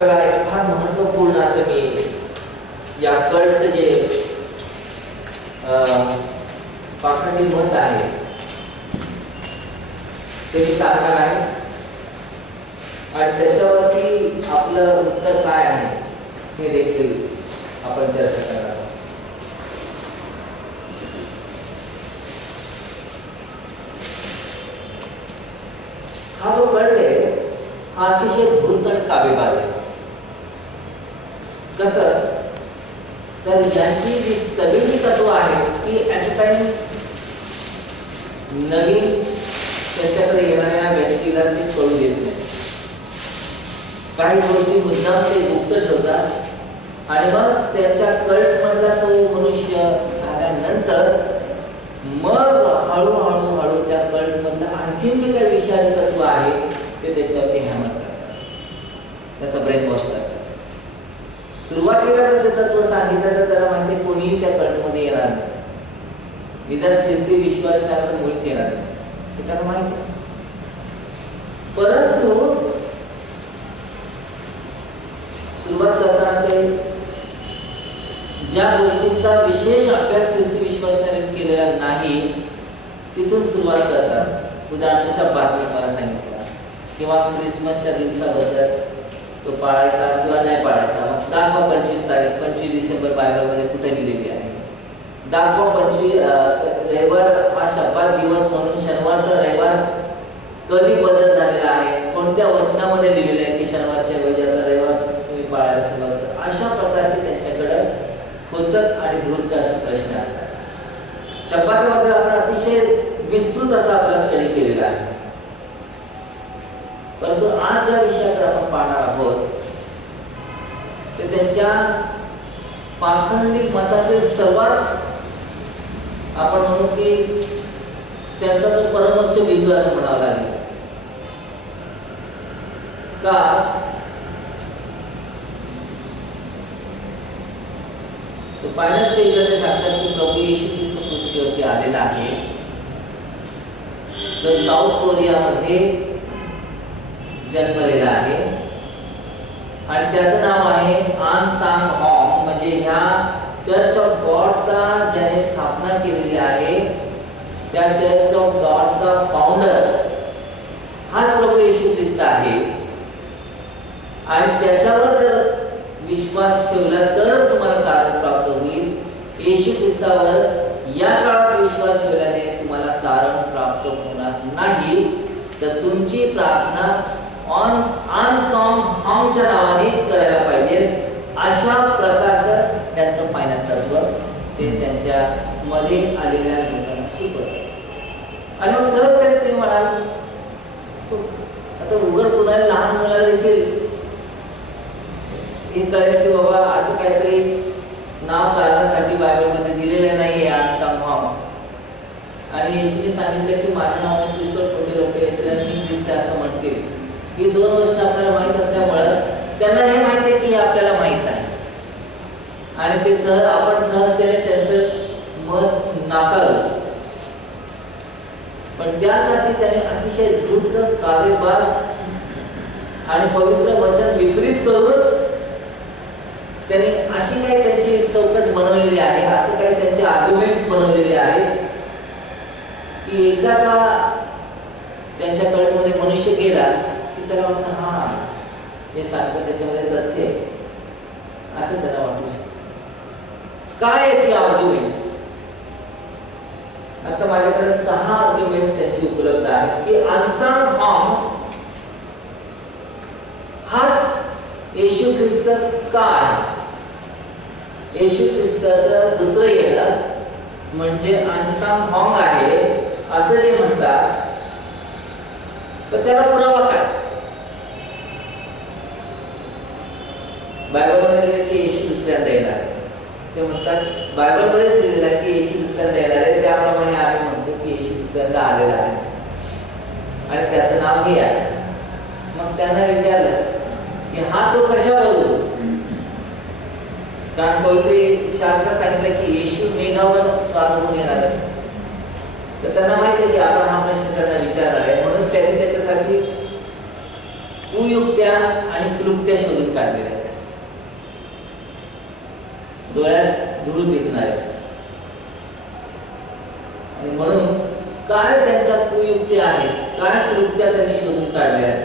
फार महत्वपूर्ण असं मी या कळचं जे पाखंडी मत आहे ते मी सांगणार आहे आणि त्याच्यावरती आपलं उत्तर काय आहे हे देखील आपण चर्चा करणार आहोत. हा जो कळ आहे हा अतिशय धूर्त आणि काबेबाज आहे. कसं तर यांची जी सगळी तत्व आहेत ती ॲट टाइम नवीन त्याच्याकडे येणाऱ्या व्यक्तीला ते कळू देत नाही. काही गोष्टी मुद्दाम ते गुप्त ठेवतात आणि मग त्याच्या कल्ट मधला तो मनुष्य झाल्यानंतर मग हळूहळू त्या कल्ट मधलं आणखीन जे काही विषारी तत्व आहे ते त्याच्यावरती हॅमर करतात, त्याचा ब्रेन वॉश करतात. सुरुवातीला जर ते तत्व सांगितलं तर त्याला माहिती कोणीही त्या कल्टमध्ये येणार नाही. निदान ख्रिस्ती विश्वास तर मुळीच येणार नाही हे त्याला माहिती आहे. परंतु सुरुवात करताना ते ज्या गोष्टींचा विशेष अभ्यास ख्रिस्ती विश्वासाने केलेला नाही तिथून सुरुवात करतात. उदाहरणार्थ शब्दात मला सांगितलं किंवा ख्रिसमसच्या दिवसाबद्दल तो पाळायचा किंवा नाही पाळायचा. दाखवा 25 तारीख 25 डिसेंबर बायबलमध्ये कुठे दिलेली आहे. दाखवा 25 रविवार हा शब्दात दिवस म्हणून शनिवारचा रविवार कधी बदल झालेला आहे, कोणत्या वचनामध्ये लिहिलेलं आहे की शनिवारच्या ऐवजी रविवार तुम्ही पाळायला सुरुवात करा. अशा प्रकारचे त्यांच्याकडे खोचक आणि धूर्त असे प्रश्न असतात. शब्दामध्ये आपण अतिशय विस्तृत असा अभ्यास स्टडी केलेला आहे. परंतु आज ज्या विषयाकडे आपण पाहणार आहोत ते त्यांच्या पाखंडी मतातील सर्वात आपण म्हणू की त्यांचा तो परमोच्च बिंदू असं म्हणावं लागेल. का तो फायनल स्टेजला ते सांगतात की प्रभू येशू ख्रिस्त पृथ्वीवरती आलेला आहे. तो साऊथ कोरियामध्ये जन्मलेला आहे आणि त्याचं नाव आहे आन सांग हॉंग. म्हणजे ह्या चर्च ऑफ गॉडचा ज्याने स्थापना केलेली आहे त्या चर्च ऑफ गॉडचा फाउंडर हाच प्रभू येशू ख्रिस्त आहे. आणि त्याच्यावर जर विश्वास ठेवला तरच तुम्हाला तारण प्राप्त होईल. येशू ख्रिस्तावर या काळात विश्वास ठेवल्याने तुम्हाला तारण प्राप्त होणार नाही. तर तुमची प्रार्थना ऑन सॉन्ग हॉंगच्या नावानेच करायला पाहिजे. अशा प्रकारचं त्यांचं फायनल तत्व ते त्यांच्या मध्ये आलेल्या लोकांना शिकवतात. आणि मग सहज तुम्ही म्हणाल आता उघड कुणाला लहान मुलाला देखील हे कळेल की बाबा असं काहीतरी नाव करण्यासाठी बायबलमध्ये दिलेलं नाही आहे आन सॉन्ग हॉंग. आणि येशूने सांगितलं की माझ्या नावाने पुष्कळ खोटे लोक येतील आणि मी ख्रिस्त असं म्हणतील. ही दोन गोष्ट आपल्याला माहित असल्यामुळं त्यांना हे माहिती आहे की हे आपल्याला माहित आहे आणि ते आपण सहजतेने त्यांचं मत नाकारू. पण त्यासाठी त्याने अतिशय धूर्त काबेबाज आणि पवित्र वचन विपरीत करून त्यांनी अशी काही त्यांची चौकट बनवलेली आहे, असं काही त्यांचे आर्ग्युमेंट्स बनवलेले आहेत की एकदा का त्यांच्या कल्टमध्ये मनुष्य गेला की त्याला वाटतं हा हे सांगतं त्याच्यामध्ये तथ्य असं त्याला वाटू शकतं. काय आहेत ते आर्ग्युमेंट्स? आता माझ्याकडे 6 आर्ग्युमेंट्स त्यांची उपलब्ध आहेत की अनसंग हॉंग हाच येशू ख्रिस्त काय. येशू ख्रिस्ताचं दुसरं येणं म्हणजे अनसंग हॉंग आहे असं जे म्हणतात. तर त्याला पुरावा काय? बायबलमध्ये लिहिलं की येशू दुसऱ्यांदा येणार आहे. ते म्हणतात बायबलमध्येच लिहिलेलं आहे की येशू दुसऱ्यांदा येणार आहे, त्याप्रमाणे आम्ही म्हणतो की येशू दुसऱ्यांदा आलेला आहे आणि त्याचं नाव हे आहे. मग त्यांना विचारलं की हा तो कशावर? कारण पवित्र शास्त्रात सांगितलं की येशू मेघावर स्वार होऊन येणार आहे. तर त्यांना माहिती आहे की आपण हा प्रश्न त्यांना विचारणार आहे म्हणून त्यांनी त्याच्यासाठी कुयुक्त्या आणि क्लुप्त्या शोधून काढलेल्या आहेत. डोळ्यात धूळ विकणारे. आणि म्हणून काय त्यांच्या कुयुक्त्या आहेत, काय क्लुप्त्या त्यांनी शोधून काढल्या आहेत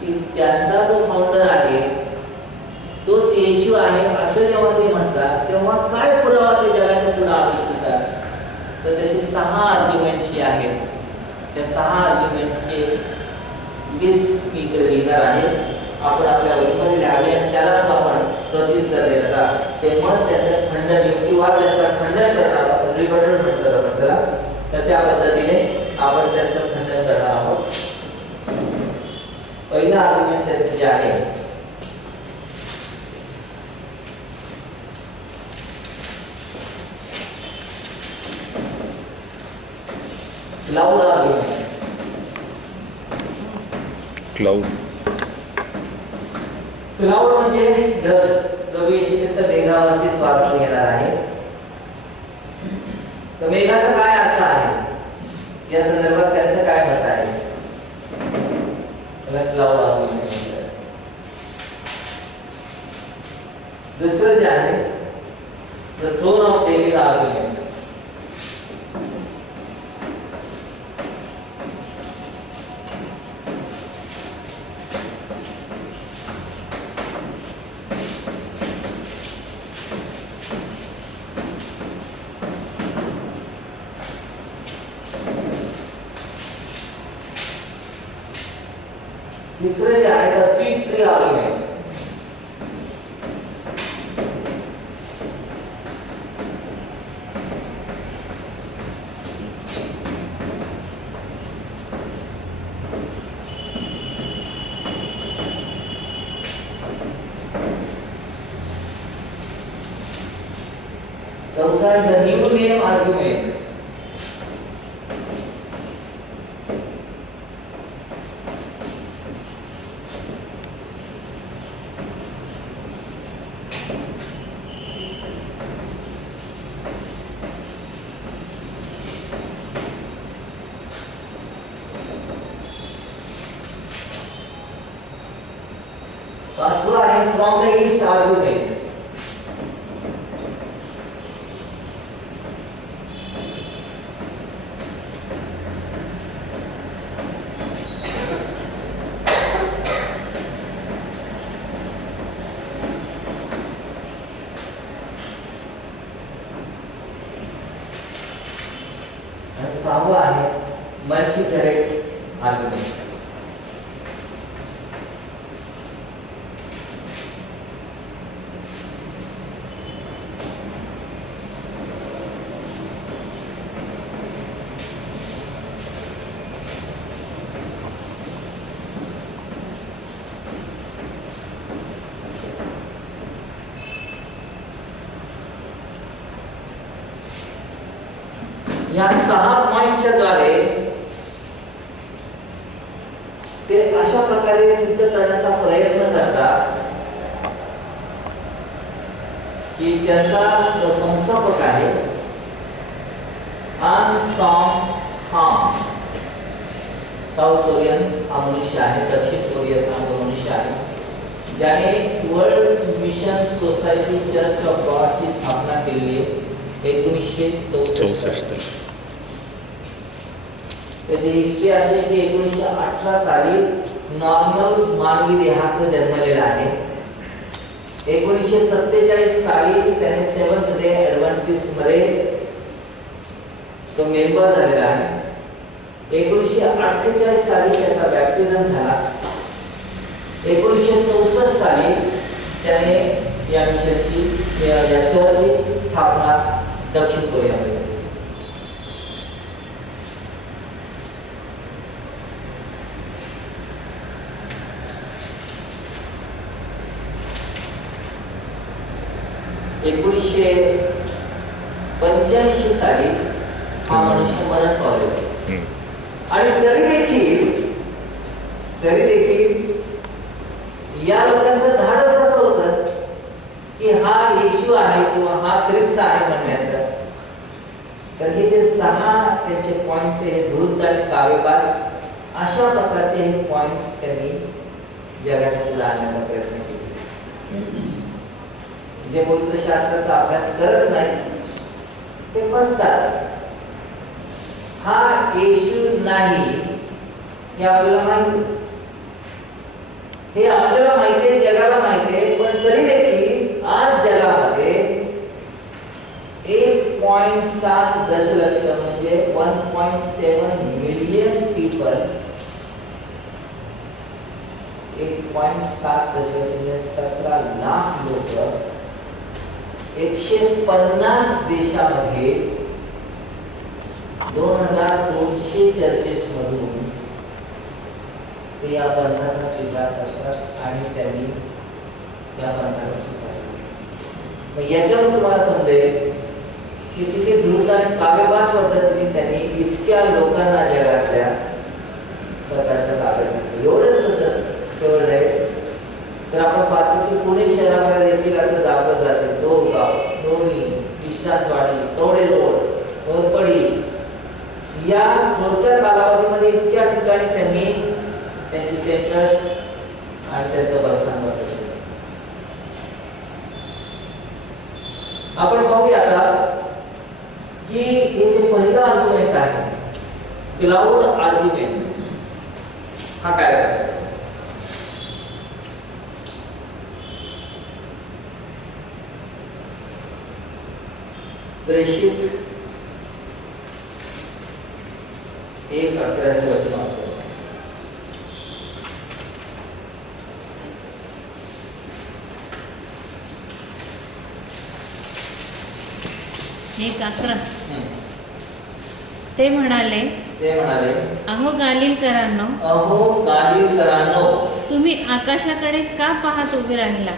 की त्यांचा जो फाउंडर आहे तोच येशू आहे असं जेव्हा ते म्हणतात, तेव्हा काय पुरावा ते जगाच्या पुढे आणू इच्छितात? तर त्याचे 6 आर्ग्युमेंट्स आहेत. त्या 6 आर्ग्युमेंट्सचे लिस्ट मी इकडे लिहिणार आहे. आपण आपल्या वहीमध्ये लिहावे आणि त्याला आपण प्रसिद्ध करण्याचा ते मत त्याचं खंडन किंवा त्याचा खंडन करणार रिबटल म्हणतात आपण त्याला. तर त्या पद्धतीने आपण त्याचं खंडन करणार आहोत. पहिला आर्ग्युमेंट त्याचं जे आहे क्लाउड आर्ग्युमेंट. क्लाउड म्हणजे प्रभू येशू ख्रिस्त मेघावरती स्वागत घेणार आहे. तर मेघाचा काय अर्थ आहे या संदर्भात त्यांचं काय मत आहे? त्याला क्लाउड आर्ग्युमेंट म्हणतात. दुसरं जे आहे the throne of David argument. तिसरे जे आहे द फिग ट्री आर्ग्युमेंट. चौथा आहे द न्यू नेम आर्ग्युमेंट. पाचवा आहे फ्रॉम द ईस्ट आर्ग्युमेंट. आणि सहावा आहे मल्कीसेडेक आर्ग्युमेंट. या 6 पॉइंट्सच्या द्वारे ते अशा प्रकारे सिद्ध करण्याचा प्रयत्न करतात की त्यांचा जो संस्थापक आहे आन सॉंग हाम, साऊथ कोरियन हा मनुष्य आहे, दक्षिण कोरियाचा हा मनुष्य आहे, ज्याने world mission society church of गॉडची स्थापना केली आहे 1964. त्याची हिस्ट्री अशी की 1918 साली नॉर्मल मानवी देहात तो जन्मलेला आहे. 1947 साली त्याने सेवन्थ डे ॲडव्हेंटिस्ट मध्ये तो मेंबर झालेला आहे. 1948 साली त्याचा बॅप्टिझम झाला. 1964 साली त्याने या मिशनची या चर्चची स्थापना दक्षिण कोरियामध्ये. एकोणीसशे 85 साली हा मनुष्य मरण पावले आणि तरी देखील या लोकांचं धाडस असं होतं की हा येशू आहे किंवा हा ख्रिस्त आहे म्हणण्याचं. तर हे जे 6 त्यांचे पॉइंट्स हे धूर्त आणि कावेबाज अशा प्रकारचे हे पॉइंट्स त्यांनी जगाच्या पुढे आणण्याचा प्रयत्न केला. जे पवित्र शास्त्राचा अभ्यास करत नाही ते फसतात. हा येशू नाही हे आपल्याला माहिती, हे आपल्याला माहिती आहे, जगाला माहिती आहे, पण तरी देखील आज जगामध्ये 1.7 दशलक्ष म्हणजे 1.7 मिलियन पीपल, 1.7 दशलक्ष म्हणजे 17 लाख लोक 150 देशामध्ये 2200 चर्चेस मधून ते या पंथाचा स्वीकार करतात आणि त्यांनी या पंथाला स्वीकारला. मग याच्यावर तुम्हाला समजेल की किती द्रुत आणि काव्यवाच पद्धतीने त्यांनी इतक्या लोकांना जगातल्या स्वतःच्या ताब्यात घेतलं. एवढंच कसं केवळ नाही तर आपण पाहतो की पुणे शहरामध्ये देखील आता दाबलं जाते. डोंगाव, लोणी, विश्रांतवाडी, कवडे रोड, कोरपडी या थोडक्या कालावधीमध्ये इतक्या ठिकाणी त्यांनी त्यांची सेंटर्स आणि त्यांचं बसस्थान बसवलं. आपण पाहूया आता की हे जे पहिला आर्ग्युमेंट आहे, क्लाउड आर्ग्युमेंट, हा काय आहे? प्रेषित 1:11 वचन वाचतो. एक 11 ते म्हणाले, अहो गालिलकरांनो, तुम्ही आकाशाकडे का पाहत उभे राहिला?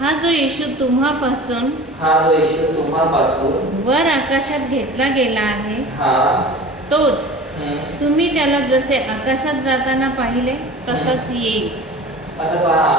हा जो येशू तुम्हापासून वर आकाशात घेतला गेला आहे तोच तुम्ही त्याला जसे आकाशात जाताना पाहिले तसाच येईल. आता पहा,